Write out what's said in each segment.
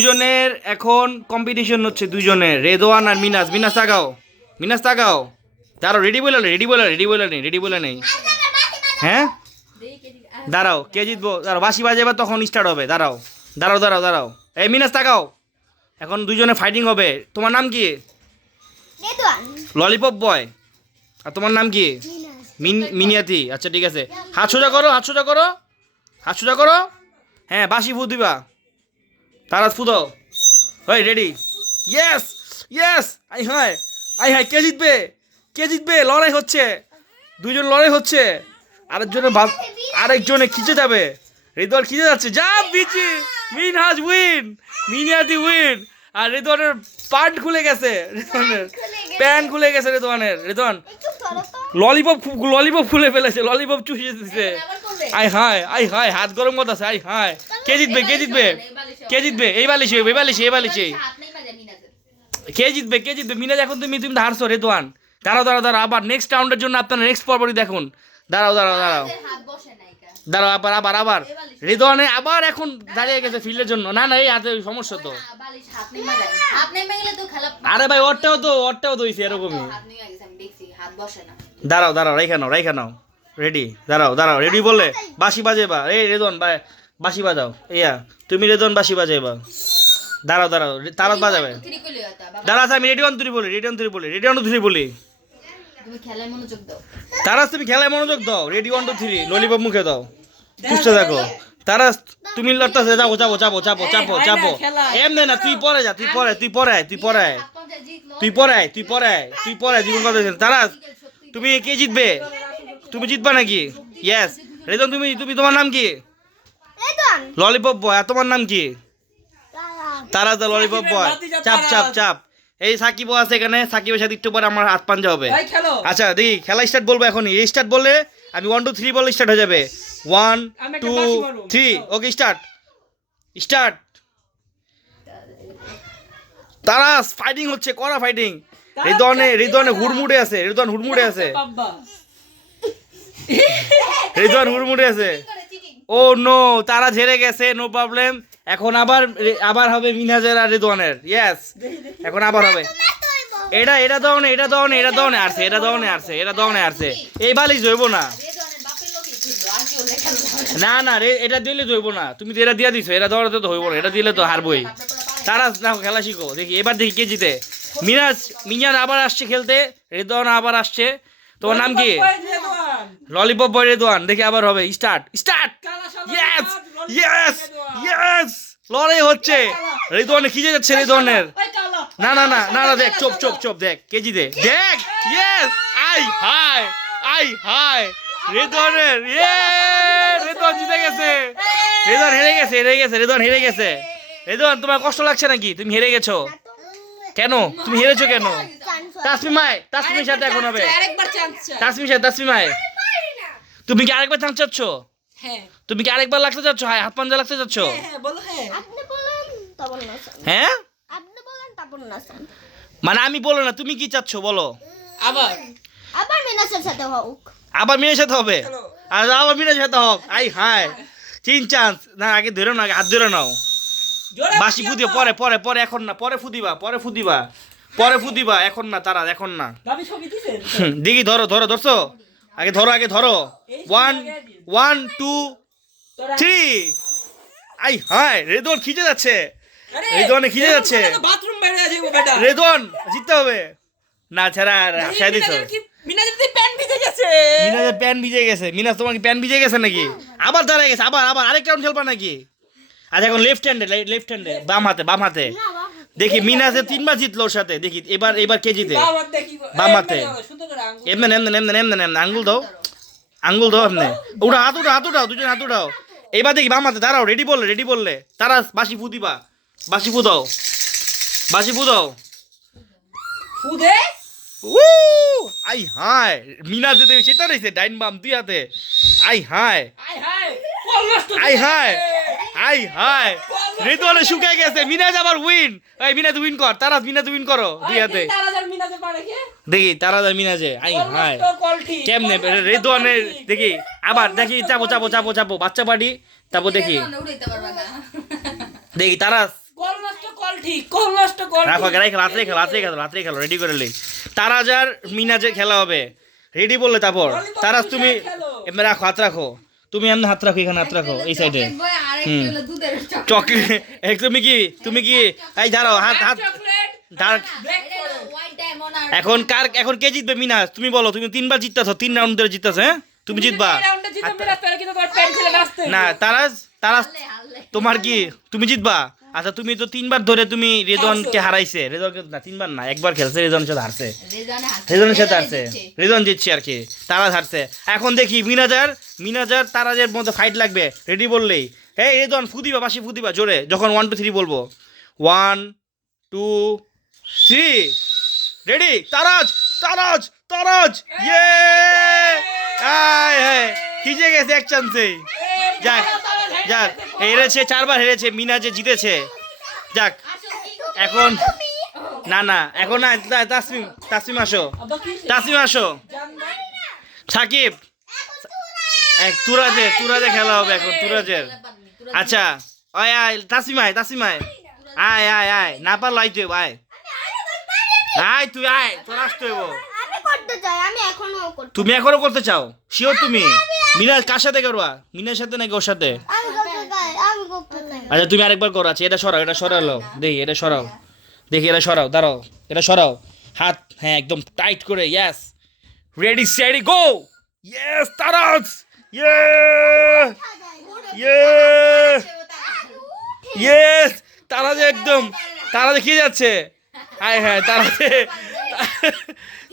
দুজনের এখন কম্পিটিশন হচ্ছে দুজনের রেদোয়ান আর মিনাস। মিনাস তাকাও। মিনাস তাকাও। দাঁড়াও রেডি বলে রেডি বলে রেডি বলে নেই রেডি বলে নেই। হ্যাঁ? দাঁড়াও কে জিতবো? দাঁড়াও বাসি বাজে এবার তখন স্টার্ট হবে। দাঁড়াও দাঁড়াও দাঁড়াও দাঁড়াও। এই মিনাস তাকাও। এখন দুজনে ফাইটিং হবে। তোমার নাম কি? ললিপপ বয়। আর তোমার নাম কি? মিন মিনিয়াতি। আচ্ছা ঠিক আছে। হাত সোজা করো হাত সোজা করো। হাত সোজা করো। হ্যাঁ বাসি ফু দিবা। তারা ফু দাও। ওই রেডি ইয়েস ইয়েস আই হাই আই হাই কে জিতবে? কে জিতবে? লড়াই হচ্ছে। দুজন লড়াই হচ্ছে। আরেকজনে ভাব আরেকজনে খিচে যাবে। রেদওয়ান খিচে যাচ্ছে। যা বিচি মিন হাজ উইন! মিনিয়াতি উইন! আর রেদওয়ানের প্যান্ট খুলে গেছে রেদওয়ানের। প্যান্ট খুলে গেছে। একটু ধরো ললিপপ ললিপপ খুলে ফেলেছে। ললিপপ চুষিয়ে দিচ্ছে আই হায় আই হায় হাত গরম কথা আছে আই হাই কে জিতবে কে জিতবে? কে জিতবে? এই বালিশে এই বালিশে এই বালিশে কে জিতবে কে জিতবে? মিনাজ এখন তুমি তুমি হারছো রেদওয়ান দাঁড়াও দাঁড়াও দাঁড়াও, আবার নেক্সট রাউন্ডের জন্য আপনারা নেক্সট পর্বটি দেখুন। দাঁড়াও দাঁড়াও দাঁড়াও। দাঁড়াও, আবার আবার আবার। রেদওয়ানে আবার এখন দাঁড়িয়ে গেছে ফিল্ডের জন্য। না না, এই হাতে সমস্যা তো। আরে ভাই, ওরটাও তো ওরটাও তো এরকমই। দাঁড়াও দাঁড়াও, রেখে নাও রেখে নাও। রেডি দাঁড়াও দাঁড়াও রেডি বলে? বাঁশি বাজে বা এই রেদন বা- বাঁশি বাজাও। ইয়া তুমি রেদন বাঁশি বাজে বা দাঁড়াও দাঁড়াও তারাত বাজাবে। দাঁড়া আচ্ছা, আমি রেডি অন তুরি বলি রেডি অন তুরি বলি রেডি অন তুরি বলি। তুমি খেলায় মনোযোগ দাও। তারাস তুমি খেলায় মনোযোগ দাও রেডি ওয়ান থ্রি ললিপপ মুখে দাও। চুপসে দেখো তারাস তুমি লড়তেছে যাব যাব যাব চাপো চাপো চাপো এমনি না তুই পরে যা তুই পরে তুই পরে তুই পরে। তুই পরে তুই পরে তুই পরে জীবন কথা বলছিস। তারাস তুমি কে জিতবে? তুমি জিতবা নাকি? ইয়েস রেদন তুমি তুমি তোমার নাম কি? ললিপপ বয় তোমার নাম কি? তারা। The lollipop boy. চাপ চাপ চাপ। এই সাকিবও আছে এখানে সাকিবের সাথে একটু পরে আমার হাত পাঞ্জা হবে। আচ্ছা দেখি খেলা স্টার্ট বলব এখনই। এই স্টার্ট বললে আমি ওয়ান টু থ্রি বলে স্টার্ট হয়ে যাবে। One two. Three okay start start Tarash fighting হচ্ছে করা ফাইটিং রিদনে রিদনে হুড়মুড়ে আছে রিদন হুড়মুড়ে আছে। রিদন হুড়মুড়ে আছে। ও নো তারা ঝেড়ে গেছে নো প্রবলেম এখন আবার আবার হবে মিনাজের আর রিদওয়ানের। ইয়েস এখন আবার হবে। এটা এটা দাও না এটা দাও না এটা দাও না আসছে এটা দাও না আসছে এটা দাও না আসছে এই বালিশ জইব না। না না রে এটা দিলে তো হইব না। তুমি তো এটা দিয়ে দিছো এটা দেওয়ার তো হইব না এটা দিলে তো হারবই। তারা দেখো খেলা শিখো দেখি এবার দেখি কে জিতে। মিনাজ মিনাজ আবার আসছে খেলতে রেদওয়ান আবার আসছে। তোমার নাম কি? Lollipop boy Redwan. দেখি আবার হবে start start yes Redwan, yes লড়াই হচ্ছে। রেদওয়ানে খিজে যাচ্ছে রেদওয়ানের? না না না না না দেখ চুপ চুপ চুপ দেখ কেজি দে। দেখ! ইয়েস আই হাই আই হাই। রেদনের ইয়ে রেদন জিতে গেছে। রেদন হেরে গেছে হেরে গেছে রেদন হেরে গেছে। রেদন তোমার কষ্ট লাগছে নাকি? তুমি হেরে গেছো। কেন? তুমি হেরেছো কেন? তাসমিমাই তাসমিমের সাথে এখন হবে। তাসমির সাথে তাসমিমাই তুমি কি আরেকবার চান্স চাচ্ছ? হ্যাঁ। তুমি কি আরেকবার লাগতে চাচ্ছ হ্যাঁ হাত পাঞ্জা লাগতে চাচ্ছ হ্যাঁ, হ্যাঁ বলো হ্যাঁ। আপনি বলেন হ্যাঁ? আপনি বলেন মানে আমি বলো না তুমি কি চাচ্ছ বলো? আবার? আবার মিনাসের সাথে হোক। আবার মেয়ের সাথে হবে। আর আবার মেয়ের সাথে হোক? আই হাই তিন চান্স না আগে ধরে নাও আগে হাত ধরে নাও। বাসি ফুদিও পরে পরে পরে এখন না পরে ফুদিবা পরে ফুদিবা। পরে ফুদিবা এখন না তারা এখন না। দেখি ধরো ধরো ধরছো? আগে ধরো আগে ধরো। ওয়ান ওয়ান টু থ্রি আই হাই রেদন খিচে যাচ্ছে। আরে রেদওয়ানে খিদে যাচ্ছে। বাথরুম বাইরে আছে বেটা। রেদন জিততে হবে। না ছাড়া আশা দিছো। মিনাজের গেছে। মিনাজের প্যান ভিজে গেছে। মিনাজ তোমার প্যান ভিজে গেছে নাকি? আবার দাঁড়ায় গেছে আবার আবার। আরেকটা রাউন্ড খেলবা নাকি? আচ্ছা এখন লেফট হ্যান্ডে লেফট হ্যান্ডে বাম হাতে বাম হাতে। দেখি মিনাজে তিনবার জিতলো ওর সাথে। দেখি এবার এবার কে জিতে? বাবা দেখি। বাম হাতে। সুন্দর করে আঙ্গুল এমনি এমনি এমনি এমনি এমনি আঙ্গুল দাও। আঙ্গুল দাও এমনি। ওটা হাত উঠাও হাত উঠাও দুজন হাত উঠাও এবার দেখি বাম হাতে দাঁড়াও রেডি বললে রেডি বললে। তারা বাসি ফু দিবা। বাসি ফু দাও। বাসি ফু দাও। ফুদে উ আই হাই মিনা যেতে সেটা রয়েছে ডাইন বাম দুই হাতে। আই হাই আই হাই আই হাই আই হাই ঋতুয়ালে শুকায় গেছে। মিনাজ আবার উইন এই মিনাজ উইন কর। তারা মিনাজ উইন করো দুই হাতে। দেখি তারা মিনাজে। আই কল হাই নষ্ট কল ঠিক কেমনে রেদওয়ানে দেখি আবার দেখি চাপো চাপো চাপো চাপো বাচ্চা পার্টি। তারপর দেখি। দেখি তারা কল নষ্ট কল ঠিক কল নষ্ট কল রাখো। রাখো রাত্রে খেলো রাত্রে খেলো রাত্রে খেলো রেডি করে লেই তারাজার মিনাজে খেলা হবে। রেডি বললে তারপর। তারাজ তুমি। এমনি রাখো হাত রাখো। তুমি এমনি হাত রাখো এখানে হাত রাখো এই সাইডে চকলেট। এক তুমি কি তুমি কি এই দাঁড়াও হাত হাত এখন কার এখন কে জিতবে মিনাস তুমি বলো তুমি তিনবার জিততেছো তিন রাউন্ড ধরে জিততেছো হ্যাঁ? তুমি জিতবা। না। তারাজ তারাজ। তোমার কি তুমি জিতবা। আচ্ছা তুমি তো তিনবার ধরে তুমি রেজনকে। হারাইছে? রেজনকে না তিনবার না একবার খেলছে রেজনের সাথে হারছে। রেজনে। রেজনের সাথে হারছে। রেজন জিতছে আর কি তারাজ হারছে। এখন দেখি মিনাজার মিনাজার তারাজের মধ্যে ফাইট লাগবে। রেডি বললেই। এই রেজন ফুদিবা বাসি ফুদিবা জোরে। যখন ওয়ান টু থ্রি বলব। ওয়ান টু থ্রি রেডি তারাজ তারাজ তারাজ! ইয়ে আয় হায় খিজে গেছে এক চান্সে যাক। যাক হেরেছে চারবার হেরেছে মিনা যে জিতেছে। যাক এখন না না এখন না তাসমিম তাসমিম আসো। তাসমিম আসো। সাকিব এক তুরাজে তুরাজে খেলা হবে এখন তুরাজের। আচ্ছা আয় আয় তাসিম আয় তাসিম আয়। আয় আয় আয় না পারল আইতে হইব, আয়। আয় তুই আয় তোর আসতে হইব। করতে চাই আমি এখনও করতে তুমি এখনও করতে চাও? শিওর তুমি। মিনার কার সাথে করবা? মিনার সাথে নাকি ওর সাথে? আমি করতে চাই আমি করতে চাই। আচ্ছা তুমি আরেকবার করো। আচ্ছা এটা সরাও এটা সরালো দেখি এটা সরাও। দেখি এটা সরাও দাঁড়াও। এটা সরাও। হাত হ্যাঁ একদম টাইট করে yes ready steady go yes Taraz! ইয়ে ইয়ে ইয়েস তারাজে একদম তারাজে কি যাচ্ছে? আয় হ্যাঁ তারাজে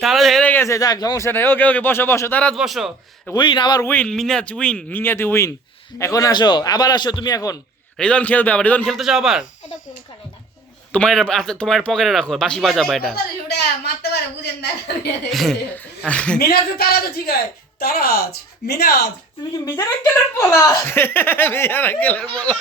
তারাজে হেরে গেছে যাক সমস্যা নেই। ওকে ওকে বসো বসো তারাজ বসো। উইন আবার উইন মিনাজ উইন মিনিয়াতে উইন এখন আসো আবার আসো তুমি এখন। রিদন খেলবে আবার রিদন খেলতে চাও আবার? এটা কোনখানে রাখব তোমার এটা তোমার পকেটে রাখো বাসি বাজাবো এটা। কপালে ছুটে মারতে পারে বুঝেন না। মিনাজে তারা তো জিগায় তারাজ মিনাজ তুমি কি মিজান আঙ্কেলের পোলা? মিজান আঙ্কেলের বলা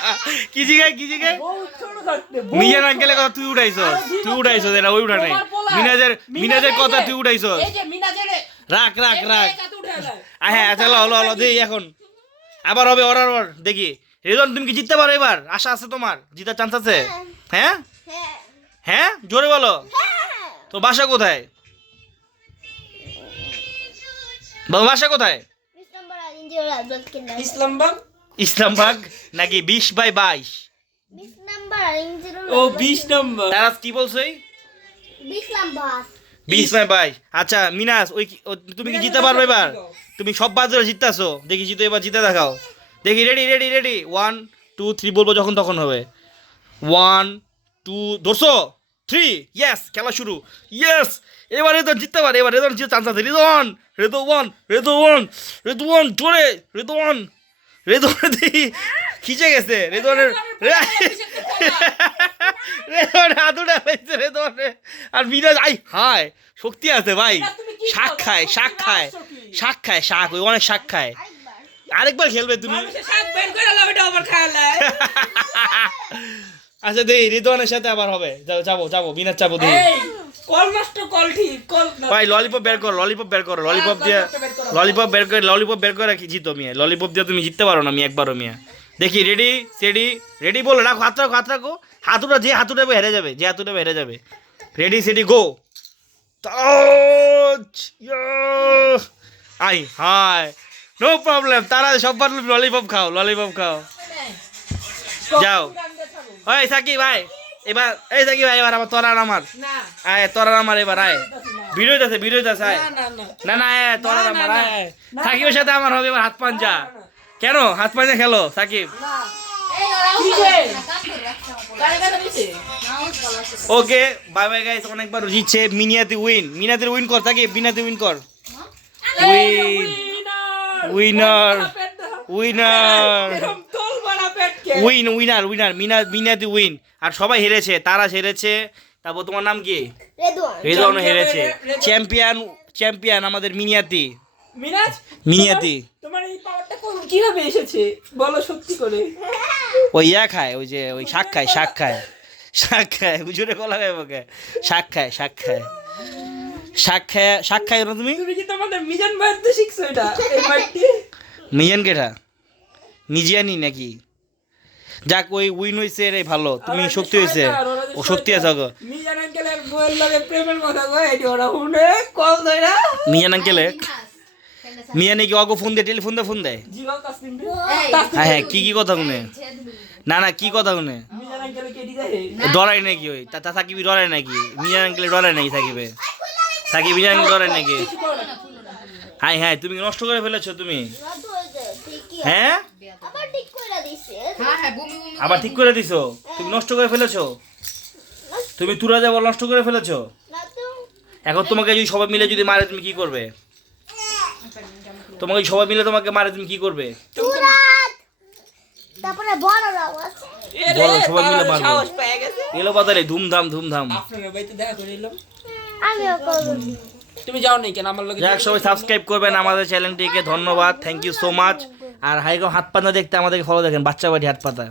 কি জিগায় কি জিগায়? বহুত ছোট থাকতে বহুত মিজান আঙ্কেলের কথা তুই উঠাইছো তুই উঠাইছো এটা ওই উঠা নেই। মিনাজের মিনাজের কথা তুই উঠাইছো এই যে মিনাজের রাখ রাখ রাখ। হ্যাঁ চলো হলো হলো দেখি এখন। আবার হবে ওর ওর দেখি। রেজন তুমি কি জিততে পারো এবার? আশা আছে তোমার? জিতার চান্স আছে? হ্যাঁ? হ্যাঁ? হ্যাঁ জোরে বলো। তো বাসা কোথায়? বাবা বাসা কোথায়? ইসলামবাগ? ইসলামবাগ? নাকি বিশ বাই বাইশ? ও বিশ নম্বর। তারা কি বলছো বিশ নম্বর বিশ বাইশ আচ্ছা মিনাস ওই তুমি কি জিততে পারবে এবার তুমি সব বাদ ধরে জিততেছো দেখি জিতে এবার জিতে দেখাও দেখি ready ready ready one two three বলব যখন তখন হবে ওয়ান টু ধরছো থ্রি ইয়েস খেলা শুরু ইয়েস এবার রেদন জিততে পারে এবার রেদন জিতে চান্স আছে রেদন রেদো ওয়ান রেদো ওয়ান রেদো ওয়ান জোরে রেদো ওয়ান রেদন দেখি খিচে গেছে রেদনের রেদন হাতুটা হয়েছে রেদনে আর মিরাজ আই হায় শক্তি আছে ভাই। শাক খায় শাক খায় শাক খায় শাক ওই অনেক শাক খায়। আরেকবার খেলবে তুমি। আচ্ছা দেই রিদওয়ানের সাথে আবার হবে। যাব যাব বিনা চাবো দিই। এই কল নষ্ট কল ঠিক কল ভাই ললিপপ বের করো ললিপপ বের করো ললিপপ দিয়ে বের করো। ললিপপ বের করে ললিপপ বের করে জিতো মিয়া। ললিপপ দিয়ে তুমি জিততে পারো না আমি একবারও মিয়া। দেখি রেডি সেডি রেডি বলো রাখো হাত রাখো হাত রাখো। হাতুটা যে হাতুটা হেরে যাবে যে হাতুটা হেরে যাবে। রেডি সেডি গো আই হাই নো প্রবলেম তারা সববার ললিপপ খাও ললিপপ খাও। যাও। ওই সাকি ভাই এবার এই সাকি ভাই এবার আমার তোরার আমার। আয় তোরার আমার এবার আয়। ভিডিও আছে ভিডিও আছে আয়। না না আয় তোরার না, আমার আয়। সাকিবের সাথে আমার হবে এবার হাত পাঞ্জা। কেন? হাত পাঞ্জা খেলো Sakib. Okay bye bye guys অনেকবার জিতছে মিনিয়াতে উইন মিনিয়াতে উইন কর সাকিব মিনিয়াতে উইন কর। Win winner winner win winner winner Mina মিনাতে উইন আর সবাই হেরেছে তারা হেরেছে। তারপর তোমার নাম কি? রেদওয়ান রেজন হেরেছে। চ্যাম্পিয়ন চ্যাম্পিয়ন আমাদের মিনিয়াতি। মিনিয়াতি। তোমার- তোমার এই পাওয়ারটা কোন কীভাবে এসেছে? বলো সত্যি করে। ওই ইয়া খায় ওই যে ওই শাক খায় শাক খায়। শাক খায় হুজুরে কলা খায় ওকে। শাক খায় শাক খায়। শাক খায় শাক খায় না তুমি? তুমি কি তোমাদের মিজান ভাইয়ের তো শিখছো এটা? এই মাইটি মিজান কেটা? মিজিয়ানি নাকি? যাক ওই উইন হয়েছে রে ভালো। তুমি শক্তি হয়েছে ও শক্তি আছে। গো মিজান আঙ্কেলের লগে প্রেমের কথা কয় এটি ওরা শুনে কল দেয় না মিয়ান আঙ্কেলে মিয়া নাকি অগো ফোন দেয় টেলিফোন দিয়ে ফোন দেয়? হ্যাঁ হ্যাঁ কি কি কথা শুনে? না না কি কথা শুনে? ডরাই নাকি ওই? তা তা সাকিবি ডরাই নাকি? মিয়ান আঙ্কেলে ডরাই নাকি সাকিবে? সাকিব মিয়ান আঙ্কেল ডরাই নাকি? হ্যাঁ হ্যাঁ তুমি নষ্ট করে ফেলেছো তুমি? হ্যাঁ? আবার ঠিক করে দিছে। হ্যাঁ হ্যাঁ বমি বমি আবার ঠিক করে দিছো? তুমি নষ্ট করে ফেলেছো? তুমি তুরা যাব নষ্ট করে ফেলেছো? এখন তোমাকে যদি সবাই মিলে যদি মারে তুমি কি করবে? তোমাকে সবাই মিলে তোমাকে মারে তুমি কি করবে? তারপরে সবাই মিলে মারবো। এলো ধুমধাম ধুমধাম। আপনার বাড়িতে দেখা করে এলাম। আমিও করব। তুমি যাও নাই কেন? আমার যাক সবাই সাবস্ক্রাইব করবেন আমাদের চ্যানেলটিকে ধন্যবাদ। থ্যাংক ইউ সো মাচ আর হাই হাত পাতা দেখতে আমাদেরকে ফলো দেখেন বাচ্চা বাড়ি হাত পাতা।